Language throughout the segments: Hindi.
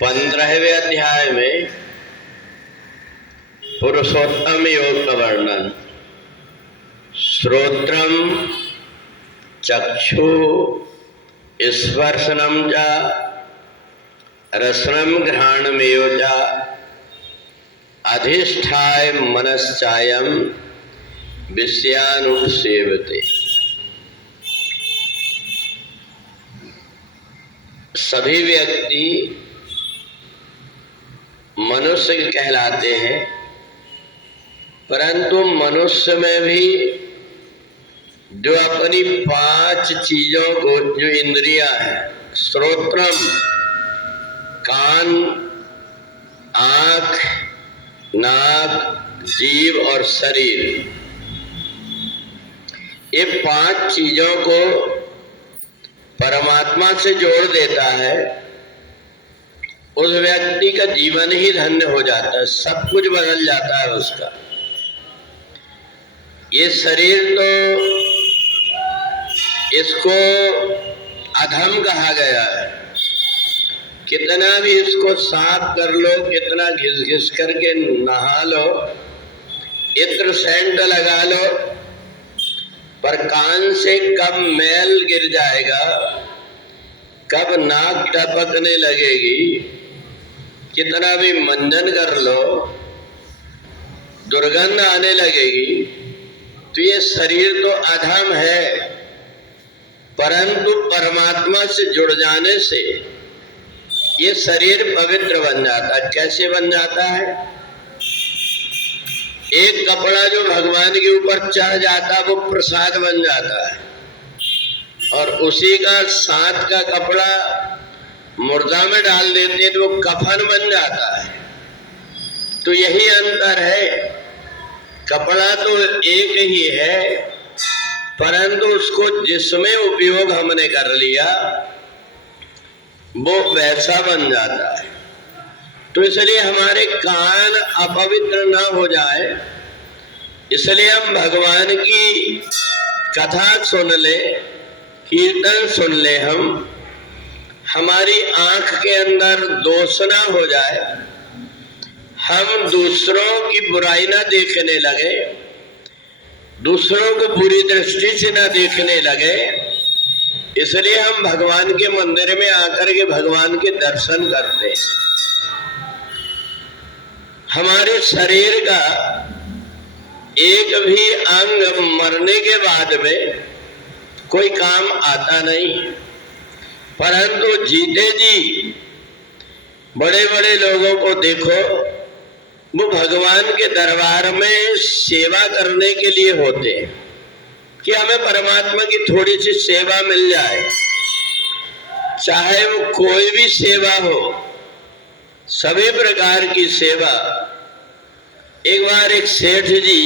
15वें अध्याय में पुरुषोत्तम योग का वर्णन। श्रोत्रम चक्षु स्पर्शनम च रसनम घ्राणमेव च अधिष्ठाय मनश्चायम विषयानुसेवते। सभी व्यक्ति मनुष्य कहलाते हैं, परंतु मनुष्य में भी जो अपनी 5 चीजों को, जो इंद्रियां हैं, श्रोत्रम कान, आंख, नाक, जीव और शरीर, ये 5 चीजों को परमात्मा से जोड़ देता है, उस व्यक्ति का जीवन ही धन्य हो जाता है, सब कुछ बदल जाता है उसका। ये शरीर तो इसको अधम कहा गया है। कितना भी इसको साफ कर लो, कितना घिस घिस करके नहा लो, इत्र सेंट लगा लो, पर कान से कब मैल गिर जाएगा, कब नाक टपकने लगेगी, कितना भी मंजन कर लो दुर्गंध आने लगेगी। तो ये शरीर तो अधम है, परंतु परमात्मा से जुड़ जाने से ये शरीर पवित्र बन जाता है। कैसे बन जाता है? एक कपड़ा जो भगवान के ऊपर चढ़ जाता है वो प्रसाद बन जाता है, और उसी का साथ का कपड़ा मुर्दा में डाल देते हैं तो वो कफन बन जाता है। तो यही अंतर है। कपड़ा तो एक ही है, परंतु उसको जिसमें उपयोग हमने कर लिया वो वैसा बन जाता है। तो इसलिए हमारे कान अपवित्र ना हो जाए, इसलिए हम भगवान की कथा सुन ले, कीर्तन सुन ले, हमारी आंख के अंदर दोष ना हो जाए, हम दूसरों की बुराई ना देखने लगे, दूसरों को बुरी दृष्टि से ना देखने लगे। इसलिए हम भगवान के मंदिर में आकर के भगवान के दर्शन करते हैं। हमारे शरीर का एक भी अंग मरने के बाद में कोई काम आता नहीं, परंतु जीते जी बड़े बड़े लोगों को देखो, वो भगवान के दरबार में सेवा करने के लिए होते हैं कि हमें परमात्मा की थोड़ी सी सेवा मिल जाए, चाहे वो कोई भी सेवा हो, सभी प्रकार की सेवा। एक बार एक सेठ जी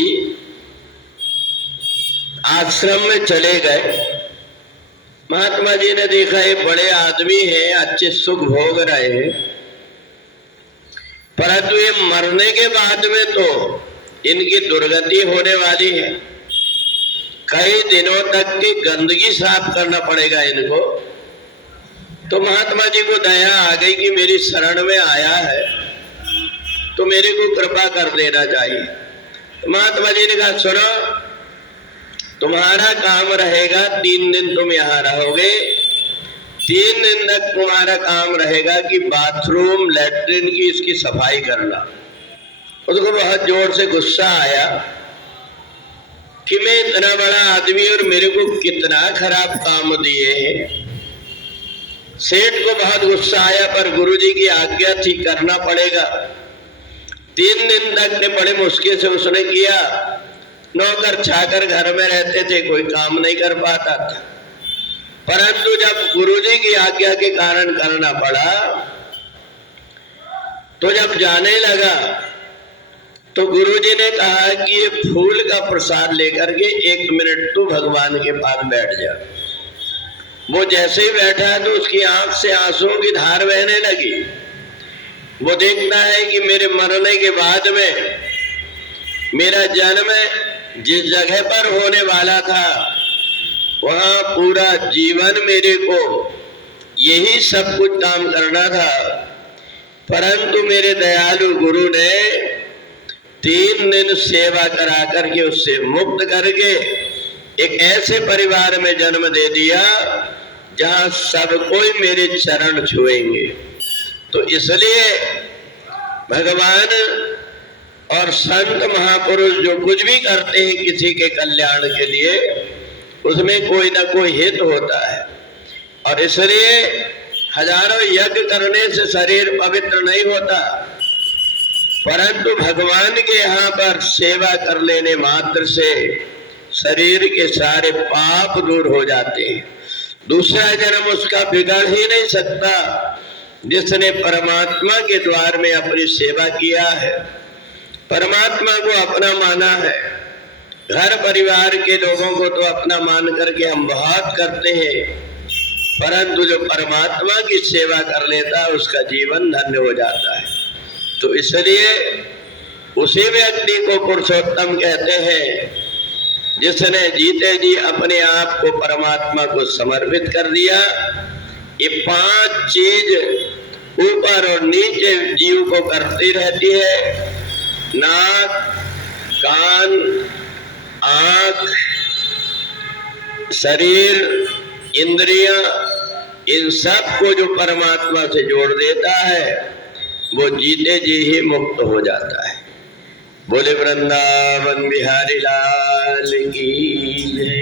आश्रम में चले गए। महात्मा जी ने देखा ये बड़े आदमी हैं, अच्छे सुख भोग रहे हैं, परंतु ये मरने के बाद में तो इनकी दुर्गति होने वाली है। कई दिनों तक की गंदगी साफ करना पड़ेगा इनको। तो महात्मा जी को दया आ गई कि मेरी शरण में आया है तो मेरे को कृपा कर देना चाहिए। तो महात्मा जी ने कहा, सुनो, तुम्हारा काम रहेगा 3 दिन तुम यहाँ रहोगे। 3 दिन तक तुम्हारा काम रहेगा कि बाथरूम लैट्रिन की इसकी सफाई करना। उसको बहुत जोर से गुस्सा आया कि मैं इतना बड़ा आदमी और मेरे को कितना खराब काम दिए हैं। सेठ को बहुत गुस्सा आया, पर गुरुजी की आज्ञा थी, करना पड़ेगा। 3 दिन तक ने बड़े मुश्किल से उसने किया। नौकर छाकर घर में रहते थे, कोई काम नहीं कर पाता था, परंतु जब गुरुजी की आज्ञा के कारण करना पड़ा, तो जब जाने लगा तो गुरुजी ने कहा कि ये फूल का प्रसाद लेकर के 1 मिनट तू भगवान के पास बैठ जा। वो जैसे ही बैठा तो उसकी आंख से आंसुओं की धार बहने लगी। वो देखता है कि मेरे मरने के बाद में मेरा जन्म जिस जगह पर होने वाला था, वहां पूरा जीवन मेरे को यही सब कुछ काम करना था। परंतु मेरे दयालु गुरु ने 3 दिन सेवा करा करके उससे मुक्त करके एक ऐसे परिवार में जन्म दे दिया जहां सब कोई मेरे चरण छुएंगे। तो इसलिए भगवान और संत महापुरुष जो कुछ भी करते हैं किसी के कल्याण के लिए, उसमें कोई ना कोई हित होता है। और इसलिए हजारों यज्ञ करने से शरीर पवित्र नहीं होता, परंतु भगवान के यहाँ पर सेवा कर लेने मात्र से शरीर के सारे पाप दूर हो जाते हैं। दूसरा जन्म उसका बिगड़ ही नहीं सकता जिसने परमात्मा के द्वार में अपनी सेवा किया है, परमात्मा को अपना माना है। घर परिवार के लोगों को तो अपना मान करके हम बहुत करते हैं, परंतु जो परमात्मा की सेवा कर लेता है उसका जीवन धन्य हो जाता है। तो इसलिए उसी व्यक्ति को पुरुषोत्तम कहते हैं जिसने जीते जी अपने आप को परमात्मा को समर्पित कर दिया। ये 5 चीज ऊपर और नीचे जीव को करती रहती है, नाक, कान, आंख, शरीर, इंद्रियां, इन सब को जो परमात्मा से जोड़ देता है वो जीते जी ही मुक्त हो जाता है। बोले वृंदावन बिहारी लाल की जय।